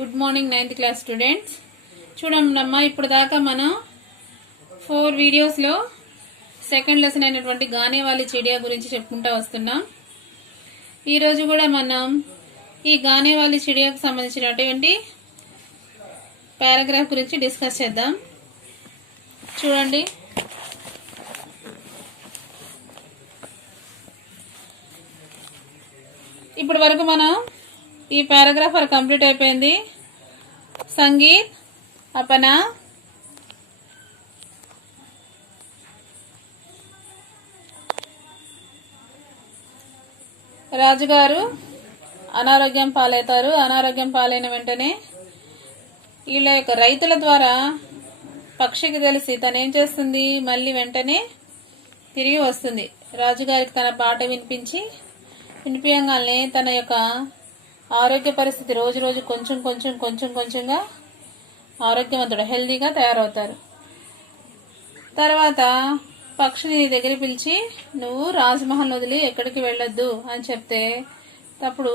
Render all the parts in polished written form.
Good morning 9th class students. చూడండమ్మా, ఇప్పుడు దాకా మనం 4 వీడియోస్లో సెకండ్ లెసన్ అయినటువంటి గానే వాली చిడియా గురించి చెప్పుకుంటూ వస్తున్నాం. ఈరోజు కూడా మనం ఈ గానే వాली చిడియాకు సంబంధించినటువంటి పారాగ్రాఫ్ గురించి డిస్కస్ చేద్దాం. చూడండి, ఇప్పటి వరకు మనం ఈ పారాగ్రాఫ్ కంప్లీట్ అయిపోయింది. సంగీత్ अपना రాజుగారు అనారోగ్యం పాలవుతారు. అనారోగ్యం పాలైన వెంటనే వీళ్ళ యొక్క రైతుల ద్వారా పక్షికి తెలిసి తను ఏం చేస్తుంది, మళ్ళీ వెంటనే తిరిగి వస్తుంది. రాజుగారికి తన పాట వినిపించగానే తన యొక్క ఆరోగ్య పరిస్థితి రోజు రోజు కొంచెంగా ఆరోగ్యవంతుడు హెల్దీగా తయారవుతారు. తర్వాత పక్షిని దగ్గర పిలిచి, నువ్వు రాజ్మహల్ వదిలి ఎక్కడికి వెళ్ళొద్దు అని చెప్తే అప్పుడు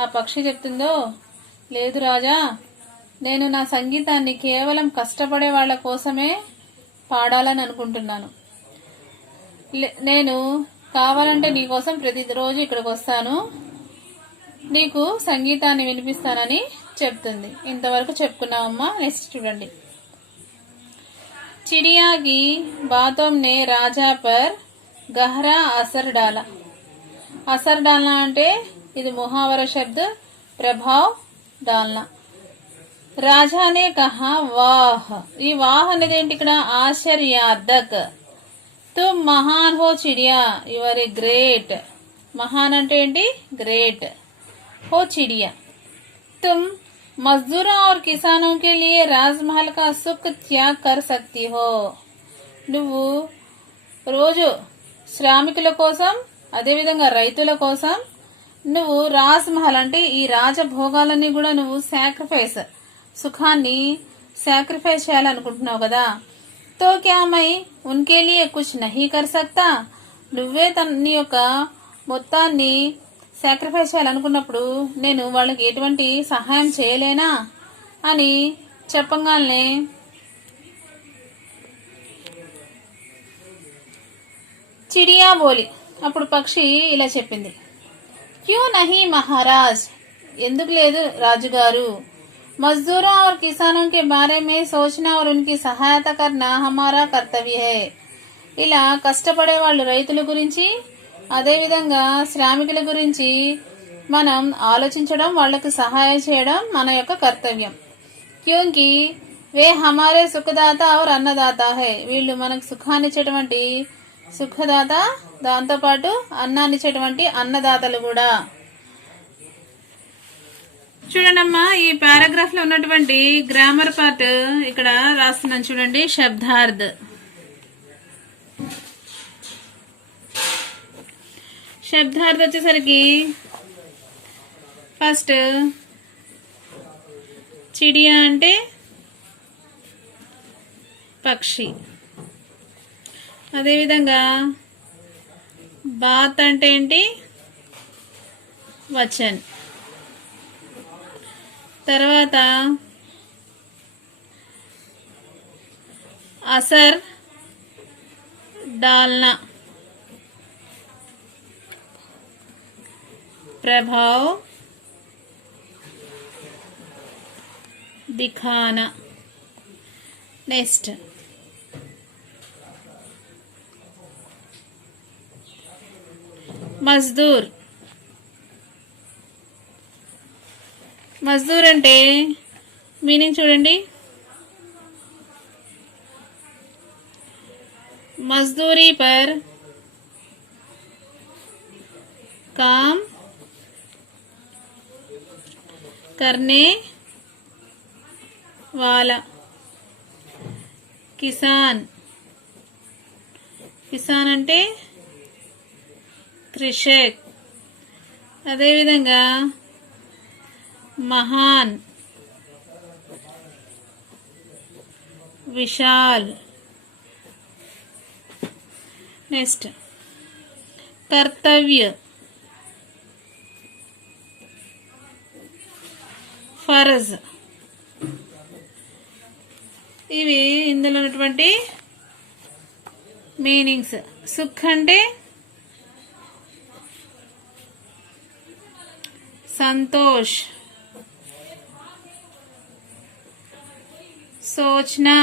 ఆ పక్షి చెప్తుందో, లేదు రాజా, నేను నా సంగీతాన్ని కేవలం కష్టపడే వాళ్ళ కోసమే పాడాలని అనుకుంటున్నాను. నేను కావాలంటే నీకోసం ప్రతిరోజు ఇక్కడికి వస్తాను, నీకు సంగీతాన్ని వినిపిస్తానని చెప్తుంది. ఇంతవరకు చెప్పుకున్నామమ్మా. నెక్స్ట్ చూడండి. चिड़िया की बातों ने राजा पर गहरा असर डाला. असर डालना అంటే ఇది ముహావర శబ్ద ప్రభాव डालना. राजा ने कहा वाह. ఈ వాహ్ అనేది ఏంటి ఇక్కడ? ఆశ్చర్యార్థక్. तुम महान हो चिड़िया, यू आर ए ग्रेट. महान అంటే ఏంటి? ग्रेट. हो चिड़िया, तुम मजदूरों और किसानों के लिए राजमहल का सुख त्याग कर सकती हो. నువ్వు రోజు శ్రామికుల కోసం అదే విధంగా రైతుల కోసం నువ్వు రాజ్మహల్ అంటే ఈ రాజభోగాలన్నీ కూడా నువ్వు సాక్రిఫైస్, సుఖాన్ని సాక్రిఫైస్ చేయాలనుకుంటున్నావు కదా. తో క్యా మై ఉన్కే లియే కుచ్ నహీ కర్ సక్తా. నువ్వే నీ యొక్క మొత్తాన్ని సాక్రిఫైస్ చేయాలనుకున్నప్పుడు నేను వాళ్ళకి ఎటువంటి సహాయం చేయలేనా అని చెప్పగానే చిడియా బోలి, అప్పుడు పక్షి ఇలా చెప్పింది, క్యూ నహీ మహారాజ్, ఎందుకు లేదు రాజుగారు. मजदूरों और किसानों के बारे में सोचना और उनकी सहायता करना हमारा कर्तव्य है. ఇలా కష్టపడే వాళ్ళు రైతుల గురించి అదే విధంగా శ్రామికుల గురించి మనం ఆలోచించడం, వాళ్లకు సహాయం చేయడం మన యొక్క కర్తవ్యం. క్యూంకి వే హమారే సుఖదాత और అన్నదాత హై. వీళ్ళు మనకు సుఖాన్ని ఇచ్చేటువంటి సుఖదాత, దాంతోపాటు అన్నాన్ని ఇచ్చేటువంటి అన్నదాతలు కూడా. చూడండమ్మా, ఈ పారాగ్రాఫ్ లో ఉన్నటువంటి గ్రామర్ పార్ట్ ఇక్కడ రాస్తున్నాను చూడండి. శబ్దార్థ్. శబ్దార్థ్ వచ్చేసరికి ఫస్ట్ చిడియా అంటే పక్షి, అదేవిధంగా బాత్ అంటే ఏంటి? వచన్. తర్వాత असर डालना, प्रभाव दिखाना. नेक्स्ट मजदूर. मजदूर అంటే మీనింగ్ చూడండి. मजदूरी पर काम करने वाला. కిసాన్. కిసాన్ అంటే కృషక్. అదేవిధంగా महान, विशाल. नेक्स्ट कर्तव्य, ఫరజ్. ఇవి ఇందులో ఉన్నటువంటి మీనింగ్స్. సుఖ్ అంటే సంతోష్, सोचना,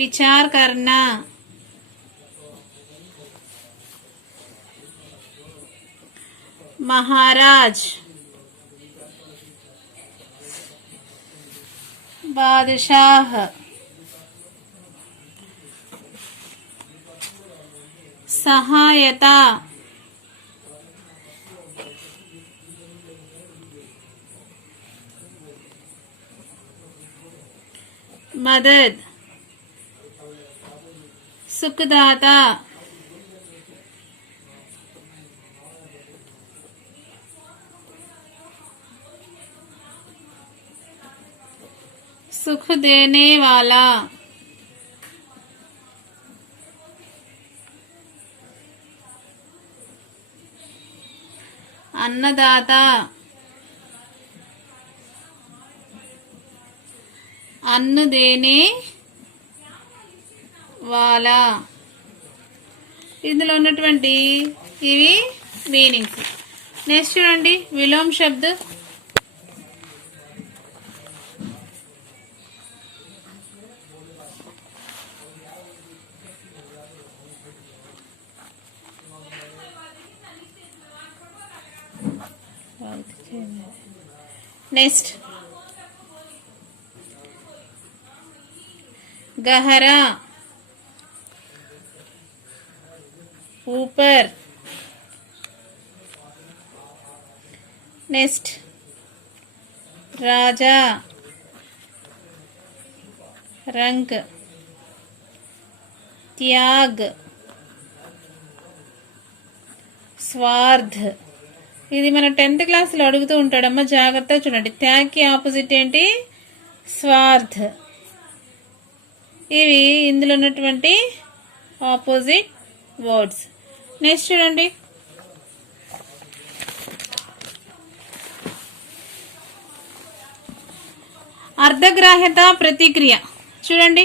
विचार करना, महाराज, बादशाह, सहायता, मदद, सुखदाता, सुख देने वाला, अन्नदाता, అన్ను దేనే వాలా. ఇందులో ఉన్నటువంటి ఇవి మీనింగ్స్. నెక్స్ట్ చూడండి విలోమ్ శబ్ద్. నెక్స్ట్ गहरा, ऊपर. नेक्स्ट राजा, रंग, त्याग, स्वार्थ. ఇది మన 10th క్లాస్లో అడుగుతూ ఉంటాడమ్మా, జాగ్రత్తగా చూడండి. త్యాగ్ కి ఆపోజిట్ ఏంటి? స్వార్థ్. ఇవి ఇందులో ఉన్నటువంటి ఆపోజిట్ వర్డ్స్. నెక్స్ట్ చూడండి అర్ధగ్రాహ్యత ప్రతిక్రియ. చూడండి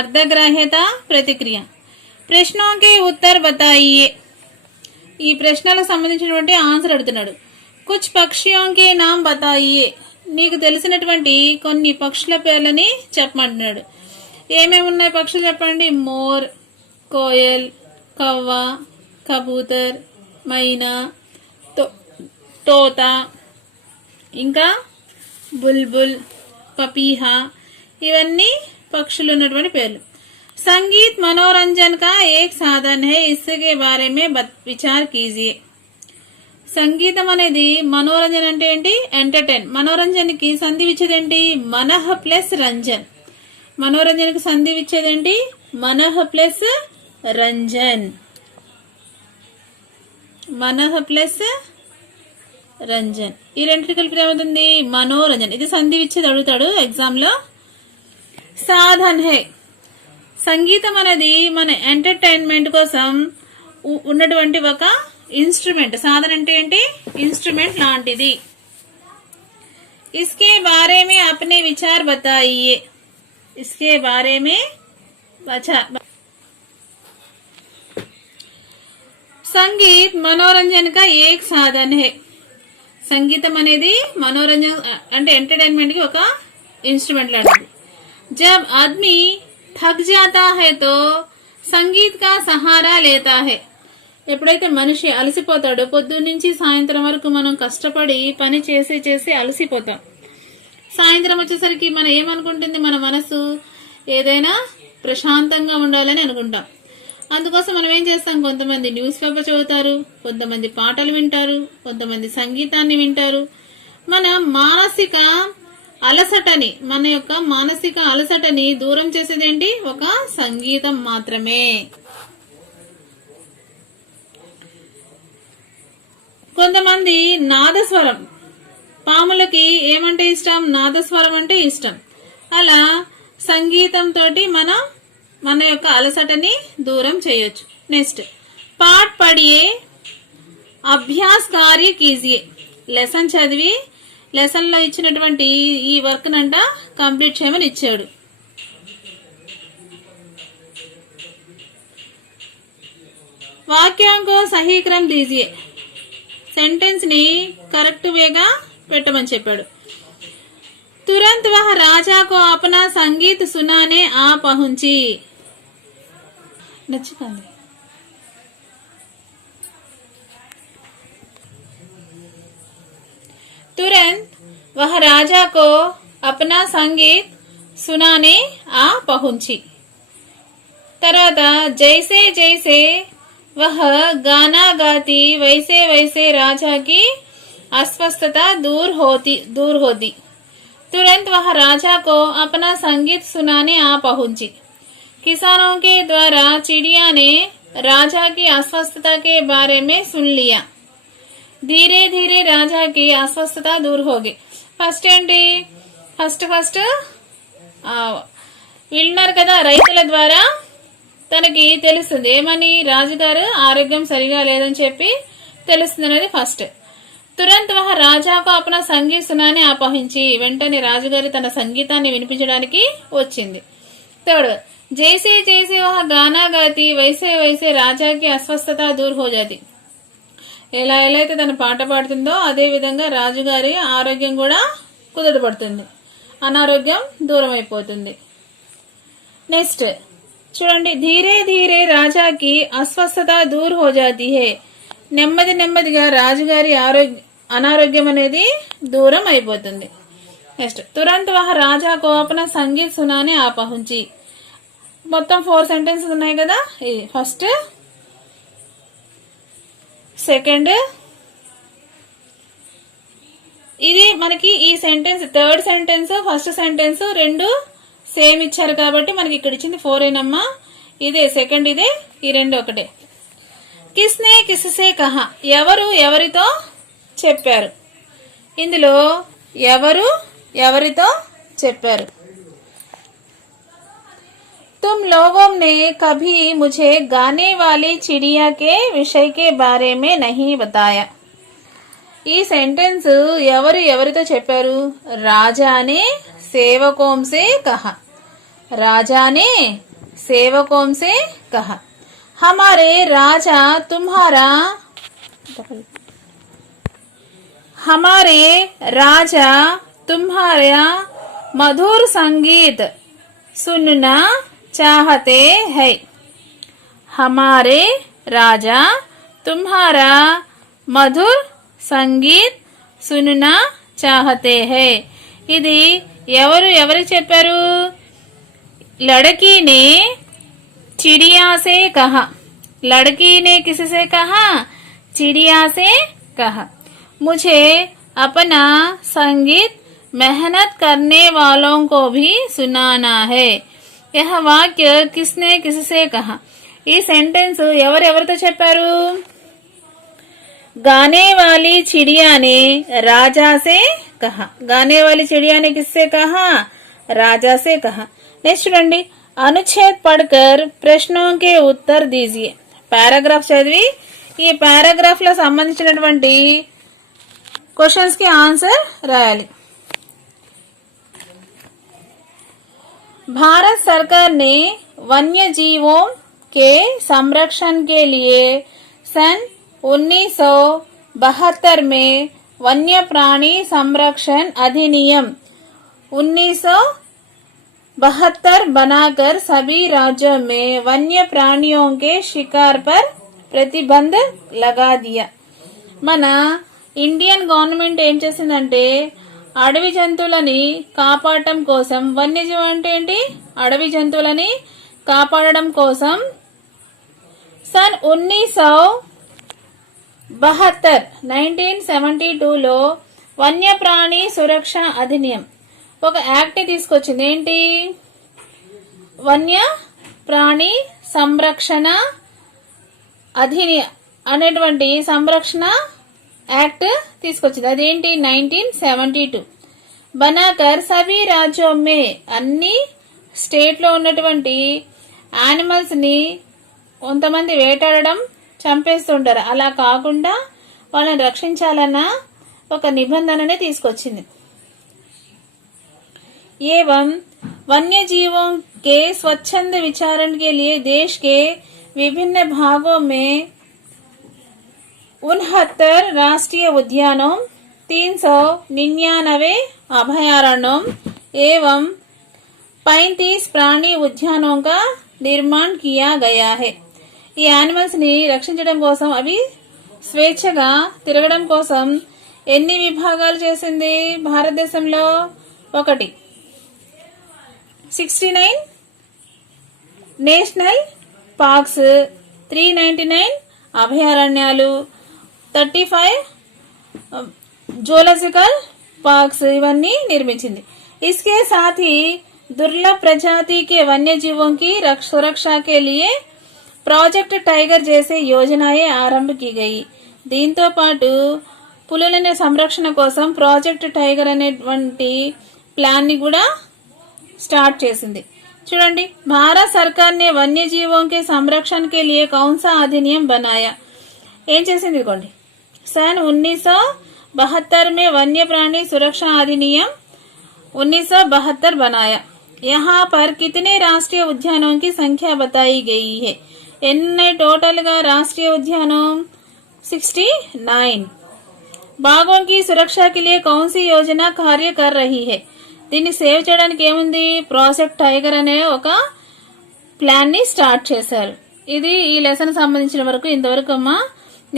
అర్ధగ్రాహ్యత ప్రతిక్రియ. ప్రశ్నోं के उत्तर बताइए. ఈ ప్రశ్నలకు సంబంధించినటువంటి ఆన్సర్ అడుగుతున్నాడు. కుచ్ పక్షియోं के नाम बताइए. నీకు తెలిసినటువంటి కొన్ని పక్షుల పేర్లని చెప్పమంటున్నాడు. ఏమేమి ఉన్నాయి పక్షులు చెప్పండి? మోర్, కోయల్, కవ్వ, కబూతర్, మైనా, తోత, ఇంకా బుల్బుల్, పపీహా. ఇవన్నీ పక్షులు ఉన్నటువంటి పేర్లు. సంగీత్ మనోరంజన్ కా ఏక్ సాధన్ హై, ఇస్కే బారే మే విచార్ కీజియే. సంగీతం అనేది మనోరంజన్ అంటే ఏంటి? ఎంటర్టైన్. మనోరంజన్ కి సంధి విచ్చేదేంటి? మనః ప్లస్ రంజన్. మనోరంజన్ కి సంధి విచ్చేదేంటి? మనః ప్లస్ రంజన్. మనః ప్లస్ రంజన్. ఈ రెండింటి కలిపి ఏమవుతుంది? మనోరంజన్. ఇది సంధి విచ్చేది అడుగుతాడు ఎగ్జామ్ లో. సాధన్ హే. సంగీతం అనేది మన ఎంటర్టైన్మెంట్ కోసం ఉన్నటువంటి ఒక ఇన్స్ట్రుమెంట్. సాధన అంటే ఏంటి? ఇన్స్ట్రుమెంట్ లాంటిది. इसके बारे में अपने विचार बताइए. इसके बारे में సంగీత్ మనోరంజన్ కా ఏక్ సాధన్ హే. సంగీతం అనేది మనోరంజన్ అంటే ఎంటర్టైన్మెంట్ కి ఒక ఇన్స్ట్రుమెంట్ లాంటిది. जब आदमी थक जाता है तो संगीत का सहारा लेता है. ఎప్పుడైతే మనిషి అలసిపోతాడో, పొద్దున్న నుంచి సాయంత్రం వరకు మనం కష్టపడి పని చేసి చేసి అలసిపోతాం. సాయంత్రం వచ్చేసరికి మనం ఏమనుకుంటుంది? మన మనసు ఏదైనా ప్రశాంతంగా ఉండాలని అనుకుంటాం. అందుకోసం మనం ఏం చేస్తాం? కొంతమంది న్యూస్ పేపర్ చదువుతారు, కొంతమంది పాటలు వింటారు, కొంతమంది సంగీతాన్ని వింటారు. మన మానసిక అలసటని, మన యొక్క మానసిక అలసటని దూరం చేసేదేంటి? ఒక సంగీతం మాత్రమే. కొంతమంది నాదస్వరం, పాములకి ఏమంటే ఇష్టం? నాదస్వరం అంటే ఇష్టం. అలా సంగీతం తోటి మన యొక్క అలసటని దూరం చేయొచ్చు. నెక్స్ట్ పాఠ్ పడియే అభ్యాస్ కార్య కీజియే. లెసన్ చదివి లెసన్ లో ఇచ్చినటువంటి ఈ వర్క్ నంట కంప్లీట్ చేయమని ఇచ్చాడు. వాక్యాంకో సహీ క్రమ్ దీజియే. సెంటెన్స్ ని కరెక్ట్ వేగా పెట్టమని చెప్పాడు. तुरंत वह राजा को अपना संगीत सुनाने आ पहुंची. नच्चिंदी. तुरंत वह राजा को अपना संगीत सुनाने आ पहुंची. तरवाता जैसे जैसे वह गाना गाती वैसे वैसे राजा की अस्वस्थता दूर होती. तुरंत वह राजा को अपना संगीत सुनाने आ पहुंची. किसानों के द्वारा चिड़िया ने राजा की अस्वस्थता के बारे में सुन लिया. धीरे धीरे राजा की अस्वस्थता दूर हो गई. ఫస్ట్ ఏంటి, ఫస్ట్ వింటున్నారు కదా, రైతుల ద్వారా తనకి తెలుస్తుంది ఏమని, రాజుగారు ఆరోగ్యం సరిగా లేదని చెప్పి తెలుస్తుంది అనేది ఫస్ట్. తురంత్ వహ రాజాకు అపన సంగీత్ సునాని ఆపహించి, వెంటనే రాజుగారి తన సంగీతాన్ని వినిపించడానికి వచ్చింది. థర్డ్, జైసే జైసే వహ గానా గాతి వైసే వైసే రాజాకి అస్వస్థత దూర్ హో జాతి. ఎలా అయితే తన పాట పాడుతుందో అదే విధంగా రాజుగారి ఆరోగ్యం కూడా కుదుటపడుతుంది, అనారోగ్యం దూరం అయిపోతుంది. నెక్స్ట్ చూడండి, ధీరే ధీరే రాజాకి అస్వస్థత దూర్ హో జాతి హే. నెమ్మది నెమ్మదిగా రాజుగారి అనారోగ్యం అనేది దూరం అయిపోతుంది. నెక్స్ట్, తురంత్ వహ రాజా కో అపనా సంగీత్ సునానే ఆ పహుంచి. మొత్తం 4 సెంటెన్సెస్ ఉన్నాయి కదా, ఇది ఫస్ట్, సెకండ్, ఇది మనకి ఈ sentence third sentence first sentence రెండు సేమ్ ఇచ్చారు కాబట్టి మనకి ఇక్కడ ఇచ్చింది 4 ఏనమ్మా. ఇదే సెకండ్, ఇదే, ఈ రెండు ఒకటే. కిస్నే కిస్సే కహా, ఎవరు ఎవరితో చెప్పారు. ఇందులో ఎవరు ఎవరితో చెప్పారు. तुम लोगों ने कभी मुझे गाने वाली चिड़िया के विषय के बारे में नहीं बताया. ఈ సెంటెన్స్ ఎవరు ఎవరితో చెప్పారు. రాజానే సేవకోం సే కహా. రాజానే సేవకోం సే కహా. हमारे राजा तुम्हारा मधुर संगीत सुनना चाहते हैं. हमारे राजा तुम्हारा मधुर संगीत सुनना चाहते हैं. ఇది ఎవరు ఎవరు చెప్పారు. लड़की ने चिड़िया से कहा. लड़की ने किससे कहा. चिड़िया से कहा. मुझे अपना संगीत मेहनत करने वालों को भी सुनाना है. यह वाक्य किसने किससे कहा. ఈ సెంటెన్స్ ఎవరెవరితో చెప్పారు. गाने वाली चिड़िया ने राजा से कहा. गाने वाली चिड़िया ने किससे कहा. राजा से कहा. नेक्स्ट చూడండి, అనుచ్ఛేద్ పढ़कर ప్రశ్నों के उत्तर दीजिए. పారాగ్రాఫ్ చదివి ఈ పారాగ్రాఫ్ లో సంబంధించినటువంటి క్వశ్చన్స్ కి ఆన్సర్ రాయాలి. भारत सरकार ने वन्य जीवों के संरक्षण के लिए सन 1972 में वन्य प्राणी संरक्षण अधिनियम 1972 बनाकर सभी राज्यों में वन्य प्राणियों के शिकार पर प्रतिबंध लगा दिया. మన ఇండియన్ గవర్నమెంట్ ఏం చేసిందంటే అడవి జంతువులని కాపాడటం కోసం, వన్యజీవి అంటే ఏంటి, అడవి జంతువులని కాపాడడం కోసం సన్ 1972లో వన్యప్రాణి సురక్ష అధినియం ఒక యాక్ట్ తీసుకొచ్చింది. ఏంటి, వన్య ప్రాణి సంరక్షణ అధినియం అనేటువంటి సంరక్షణ యాక్ట్ తీసుకొచ్చింది. అదేంటి, 1972 బనాకర్ సభీ రాజ్యోं में అన్ని స్టేట్ లో ఉన్నటువంటి యానిమల్స్ ని కొంతమంది వేటాడడం చంపేస్తుంటారు. అలా కాకుండా వాళ్ళని రక్షించాలన్న ఒక నిబంధనని తీసుకొచ్చింది. एवं वन्य जीवों के स्वच्छंद विचरण के लिए देश के विभिन्न भागों में 69 राष्ट्रीय उद्यानों, 399 अभयारण्यों एवं 35 प्राणी उद्यानों का निर्माण किया गया है. ఈ యానిమల్స్ ని రక్షించడం కోసం, అవి స్వేచ్ఛగా తిరగడం కోసం ఎన్ని విభాగాలు చేసింది భారతదేశంలో? 1, 69 నేషనల్ పార్క్స్, 399 అభయారణ్యాలు, 35 జూలాజికల్ पार्क्स इवన్నీ निर्मिंचिंदी. इसके साथ ही दुर्लभ प्रजाति के वन्य जीवों की सुरक्षा के लिए ప్రాజెక్ట్ టైగర్ చేసే యోజనయే ఆరంభ की गई. దీంతో పాటు పులుల సంరక్షణ కోసం ప్రాజెక్ట్ టైగర్ అనేటువంటి ప్లాన్ ని కూడా स्टार्ट చేసింది. చూడండి, भारत सरकार ने वन्य जीवों के संरक्षण के लिए कौन सा अधिनियम बनाया? ఏం చేసింది ఇదిగోండి, सन 1972 में वन्य प्राणी सुरक्षा अधिनियम 1972 बनाया. यहाँ पर कितने राष्ट्रीय उद्यानों की संख्या बताई गई है? ఎన్ని టోటల్ గా రాష్ట్రీయ ఉద్యానం? 69. बाघों की सुरक्षा के लिए कौन सी योजना कार्य कर रही है? దీన్ని సేవ్ చేయడానికి ఏముంది? ప్రాజెక్ట్ టైగర్ అనే ఒక ప్లాన్ ని స్టార్ట్ చేశారు. ఇది ఈ లెసన్ సంబంధించిన వరకు ఇంతవరకు అమ్మా.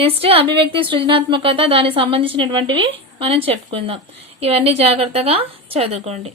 నెక్స్ట్ అభివ్యక్తి సృజనాత్మకత, దానికి సంబంధించినటువంటివి మనం చెప్పుకుందాం. ఇవన్నీ జాగ్రత్తగా చదువుకోండి.